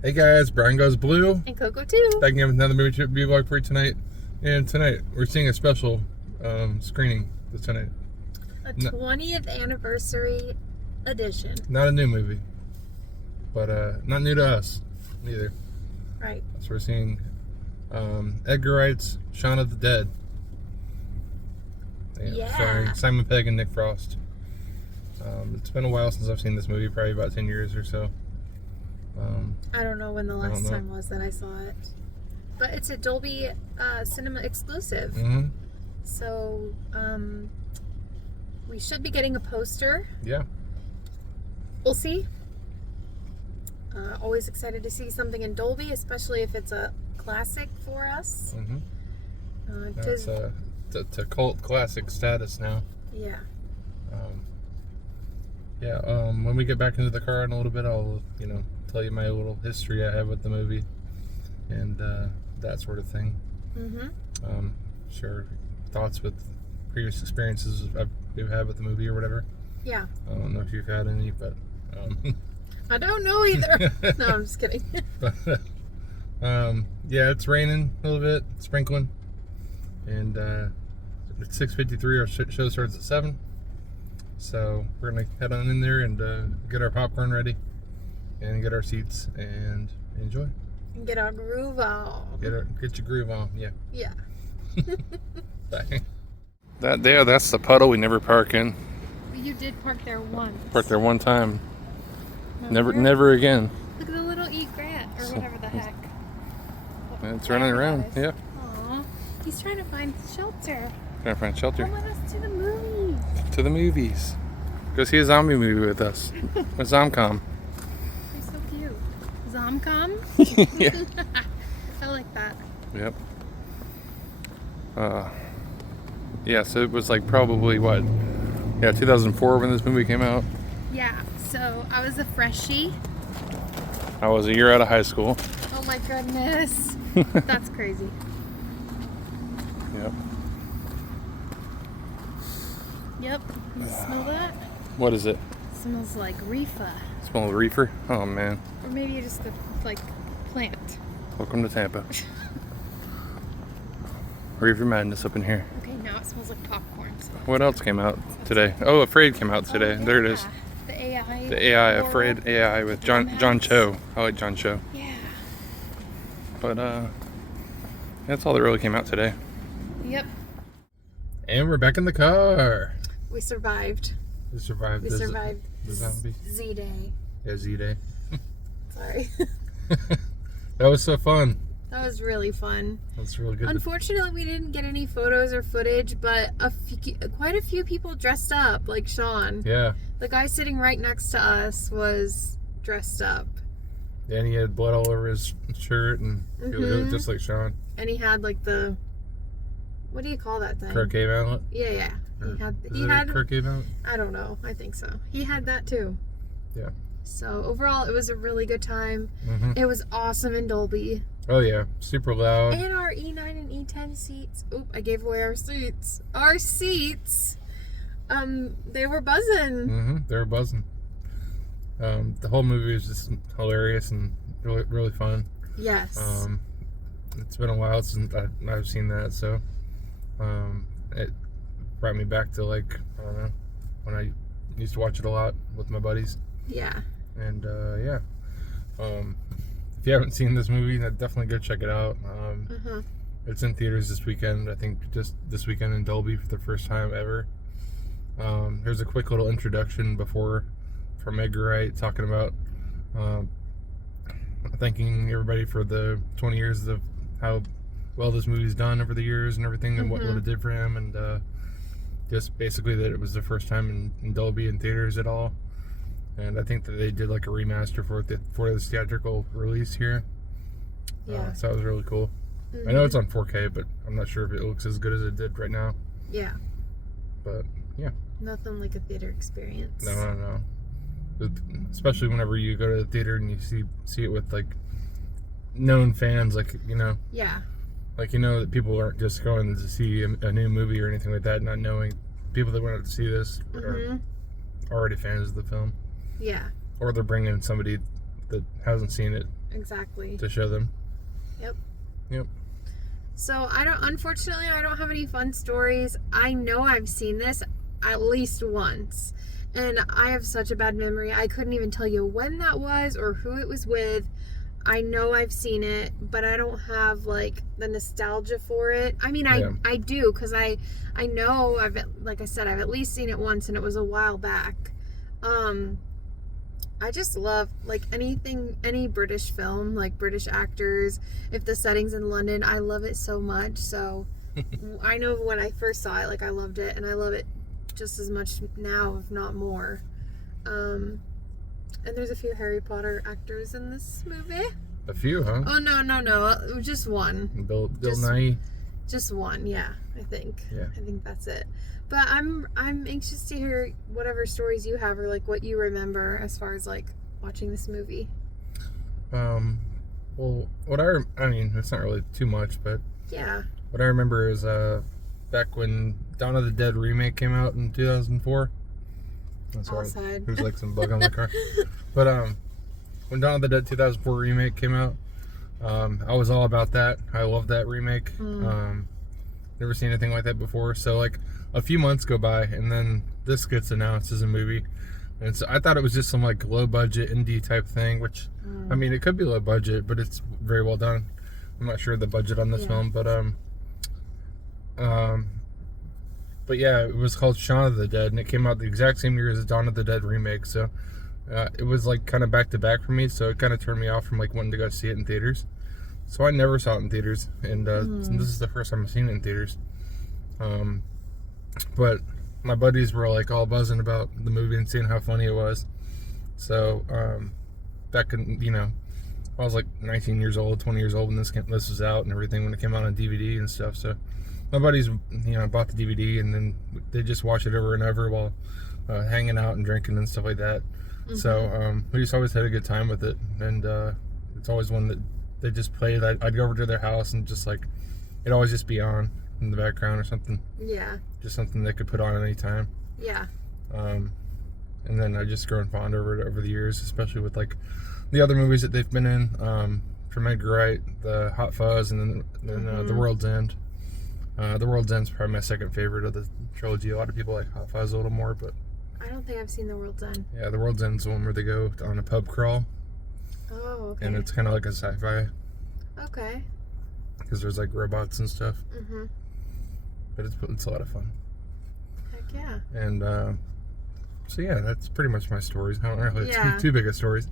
Hey guys, Brian Goes Blue. And Coco too. Back again with another movie vlog for you tonight. And tonight we're seeing a special screening this tonight. A 20th anniversary edition. Not a new movie, but not new to us either. Right. So we're seeing Edgar Wright's Shaun of the Dead. Yeah. Starring Simon Pegg and Nick Frost. It's been a while since I've seen this movie, probably about 10 years or so. I don't know when the last time was that I saw it. But it's a Dolby Cinema exclusive. Mm-hmm. So, we should be getting a poster. Yeah. We'll see. Always excited to see something in Dolby, especially if it's a classic for us. Mm-hmm. It's a cult classic status now. Yeah. When we get back into the car in a little bit, I'll, tell you my little history I have with the movie and that sort of thing. Mm-hmm. Share thoughts with previous experiences we've had with the movie or whatever. Yeah. I don't know if you've had any, but... I don't know either. No, I'm just kidding. But, it's raining a little bit, sprinkling. And it's 6:53, our show starts at 7. So we're going to head on in there and get our popcorn ready and get our seats and enjoy. And get our groove on. Get your groove on, yeah. Yeah. Bye. That's the puddle we never park in. You did park there once. Parked there one time. Remember? Never again. Look at the little egret, or whatever the heck. It's running around, yeah. Aw, he's trying to find shelter. Trying to find shelter. Come with us to the movies. To the movies. Go see a zombie movie with us. A Zomcom. He's so cute. Zomcom? Yeah. I like that. Yep. So it was like probably 2004 when this movie came out. Yeah, so I was a freshie. I was a year out of high school. Oh my goodness. That's crazy. Yep. Yep. You smell that? What is it? It smells like reefer. Smell of reefer? Oh man. Or maybe just a plant. Welcome to Tampa. Reefer madness up in here. Okay, now it smells like popcorn. So. What else came out today? Oh, Afraid came out today. Oh, yeah. There it is. The AI. The AI, Afraid AI with John Cho. I like John Cho. Yeah. But that's all that really came out today. Yep. And we're back in the car. We survived. We survived the zombie. Z-Day. Yeah, Z-Day. Sorry. That was so fun. That was really fun. That's really good. Unfortunately, we didn't get any photos or footage, but quite a few people dressed up like Shaun. Yeah. The guy sitting right next to us was dressed up. And he had blood all over his shirt and he looked just like Shaun. And he had like the, what do you call that thing? Croquet mallet? Yeah. He Is had it a croquet mallet? I don't know. I think so. He had that too. Yeah. So overall, it was a really good time. Mm-hmm. It was awesome in Dolby. Oh yeah, super loud. And our E9 and E10 seats. Oop, I gave away our seats. Our seats. They were buzzing. Mm-hmm. They were buzzing. The whole movie was just hilarious and really, really fun. Yes. It's been a while since I've seen that, so it brought me back to I don't know, when I used to watch it a lot with my buddies. Yeah. And if you haven't seen this movie, then definitely go check it out. It's in theaters this weekend. I think just this weekend in Dolby for the first time ever. Here's a quick little introduction from Edgar Wright talking about thanking everybody for the 20 years of how well this movie's done over the years and everything, and what it did for him, and just basically that it was the first time in Dolby in theaters at all. And I think that they did like a remaster for this theatrical release here. Yeah. So that was really cool. I know it's on 4K, but I'm not sure if it looks as good as it did right now. Yeah. But yeah. Nothing like a theater experience. No. Especially whenever you go to the theater and you see it with known fans, Yeah. That people aren't just going to see a new movie or anything like that, not knowing people that went out to see this are already fans of the film. Yeah. Or they're bringing somebody that hasn't seen it exactly. to show them. Yep. So unfortunately, I don't have any fun stories. I know I've seen this at least once, and I have such a bad memory. I couldn't even tell you when that was or who it was with. I know I've seen it, but I don't have like the nostalgia for it. I mean, I do, because I know like I said, I've at least seen it once, and it was a while back. I just love like any British film, like British actors. If the setting's in London, I love it so much. So I know when I first saw it, like I loved it, and I love it just as much now, if not more. And there's a few Harry Potter actors in this movie. A few, huh? Oh no, just one. Bill Nye. Just one, yeah. I think. Yeah. I think that's it. But I'm anxious to hear whatever stories you have, or like what you remember as far as like watching this movie. Well, I mean, it's not really too much, but yeah, what I remember is back when Dawn of the Dead remake came out in 2004. That's right. Outside. There's like some bug on the car. But when Dawn of the Dead 2004 remake came out, I was all about that. I love that remake. Never seen anything like that before. So like a few months go by, and then this gets announced as a movie, and so I thought it was just some like low budget indie type thing, which I mean, it could be low budget, but it's very well done. I'm not sure the budget on this film, but yeah, it was called Shaun of the Dead, and it came out the exact same year as the Dawn of the Dead remake. So it was like kind of back to back for me, so it kind of turned me off from like wanting to go see it in theaters. So I never saw it in theaters, and this is the first time I've seen it in theaters. But my buddies were like all buzzing about the movie and seeing how funny it was. So back in, I was like 19 years old, 20 years old when this was out and everything, when it came out on DVD and stuff. So my buddies, bought the DVD, and then they just watched it over and over while hanging out and drinking and stuff like that. So we just always had a good time with it, and it's always one that they just played. I'd go over to their house, and just like it'd always just be on in the background or something. Yeah. Just something they could put on at any time. Yeah. And then I just grown fond over it over the years, especially with like the other movies that they've been in. From Edgar Wright, the Hot Fuzz, and then The World's End. The World's End's probably my second favorite of the trilogy. A lot of people like Hot Fuzz a little more, but I don't think I've seen The World's End. Yeah, The World's End's the one where they go on a pub crawl. Oh, okay. And it's kind of like a sci-fi. Okay. Because there's like robots and stuff. But it's a lot of fun. Heck yeah. And so yeah, that's pretty much my stories. I don't really have too big of stories.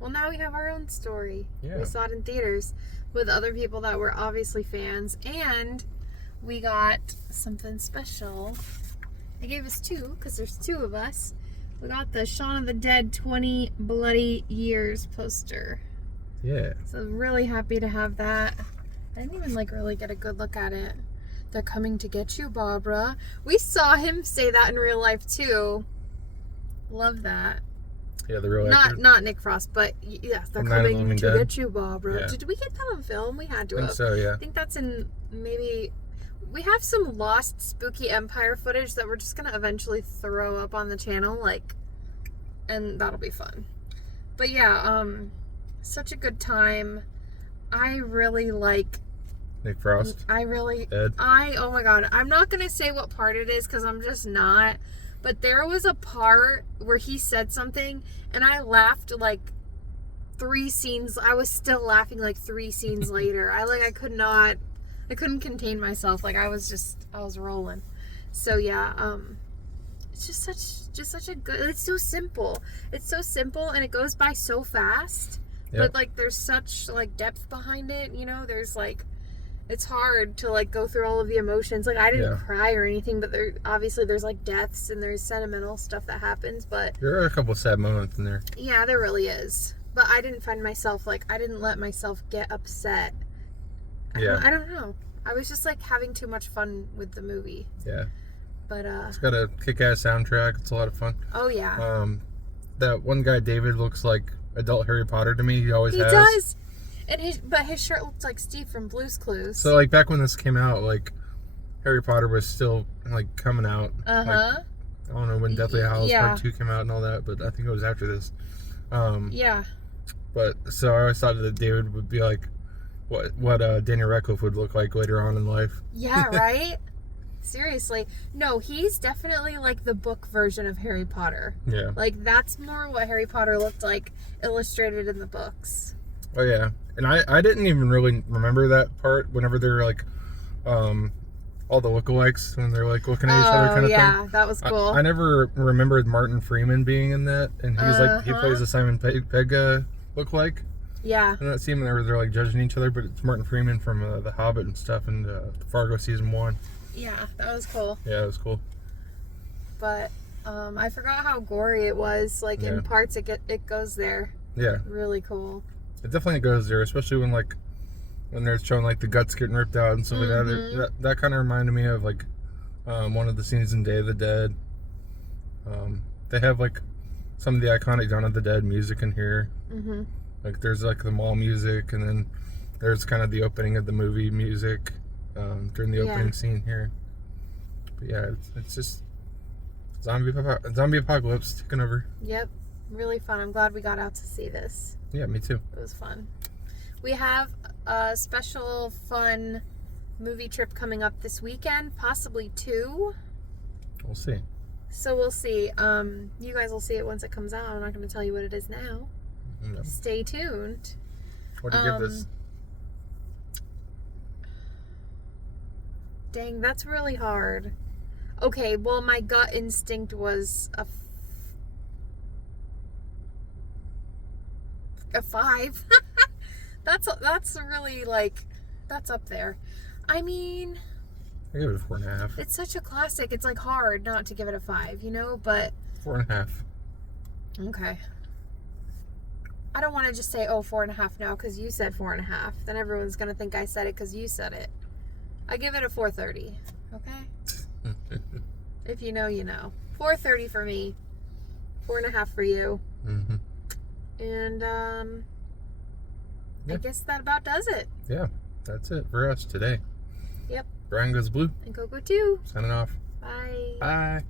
Well, now we have our own story. Yeah. We saw it in theaters with other people that were obviously fans, and we got something special. They gave us two, because there's two of us. We got the Shaun of the Dead 20 Bloody Years poster. Yeah. So I'm really happy to have that. I didn't even really get a good look at it. They're coming to get you, Barbara. We saw him say that in real life too. Love that. Yeah, the real actor. Not Nick Frost, but yes, they're coming to get you, Barbara. Yeah. Did we get that on film? We had to. I think so, yeah. I think that's in maybe. We have some lost Spooky Empire footage that we're just gonna eventually throw up on the channel, and that'll be fun. But yeah, such a good time. I really like Nick Frost. Ed. Oh my god, I'm not gonna say what part it is because I'm just not. But there was a part where he said something, and I laughed 3 scenes. I was still laughing 3 scenes later. I couldn't contain myself. I was rolling. So yeah, it's just such a good. It's so simple. It's so simple, and it goes by so fast. Yep. But there's such depth behind it. There's it's hard to go through all of the emotions. I didn't cry or anything, but there's deaths and there's sentimental stuff that happens. But there are a couple of sad moments in there. Yeah, there really is. But I didn't find myself I didn't let myself get upset. I don't know. I was just having too much fun with the movie. Yeah. But it's got a kick-ass soundtrack. It's a lot of fun. Oh yeah. That one guy David looks like adult Harry Potter to me. He always has. He does. And his shirt looks like Steve from Blue's Clues. So back when this came out, Harry Potter was still coming out. I don't know when Deathly Hallows Part 2 came out and all that, but I think it was after this. Yeah. But so I always thought that David would be like what Daniel Radcliffe would look like later on in life. Yeah, right? Seriously. No, he's definitely like the book version of Harry Potter. Yeah. Like, that's more what Harry Potter looked like illustrated in the books. Oh, yeah. And I didn't even really remember that part whenever they're like, all the lookalikes, when they're like looking at each other kind of thing. Yeah, that was cool. I never remembered Martin Freeman being in that. And he's like, he plays a Simon Pegg lookalike. Yeah. In that scene whenever they're like judging each other, but it's Martin Freeman from The Hobbit and stuff and Fargo season 1. Yeah, that was cool. Yeah, it was cool. But I forgot how gory it was. Like, in parts, it goes there. Yeah. Really cool. It definitely goes there, especially when they're showing like the guts getting ripped out and stuff like that. That kind of reminded me of like one of the scenes in Day of the Dead. They have like some of the iconic Dawn of the Dead music in here. Like there's like the mall music, and then there's kind of the opening of the movie music during the opening scene here. But yeah, it's just zombie apocalypse taking over. Yep, really fun. I'm glad we got out to see this. Yeah, me too. It was fun. We have a special fun movie trip coming up this weekend, possibly 2. We'll see. So we'll see. You guys will see it once it comes out. I'm not going to tell you what it is now. No. Stay tuned. What do you give this? Dang, that's really hard. Okay, well, my gut instinct was a 5. That's really, like, that's up there. I mean, I give it a 4.5. it's such a classic. It's like hard not to give it a 5, you know, but 4.5. okay. I don't want to just say 4.5 now because you said 4.5. Then everyone's gonna think I said it because you said it. I give it a 4.30. Okay. If you know, you know. 4.30 for me. 4.5 for you. And I guess that about does it. Yeah, that's it for us today. Yep. Brian Goes Blue. And Coco too. Signing off. Bye. Bye.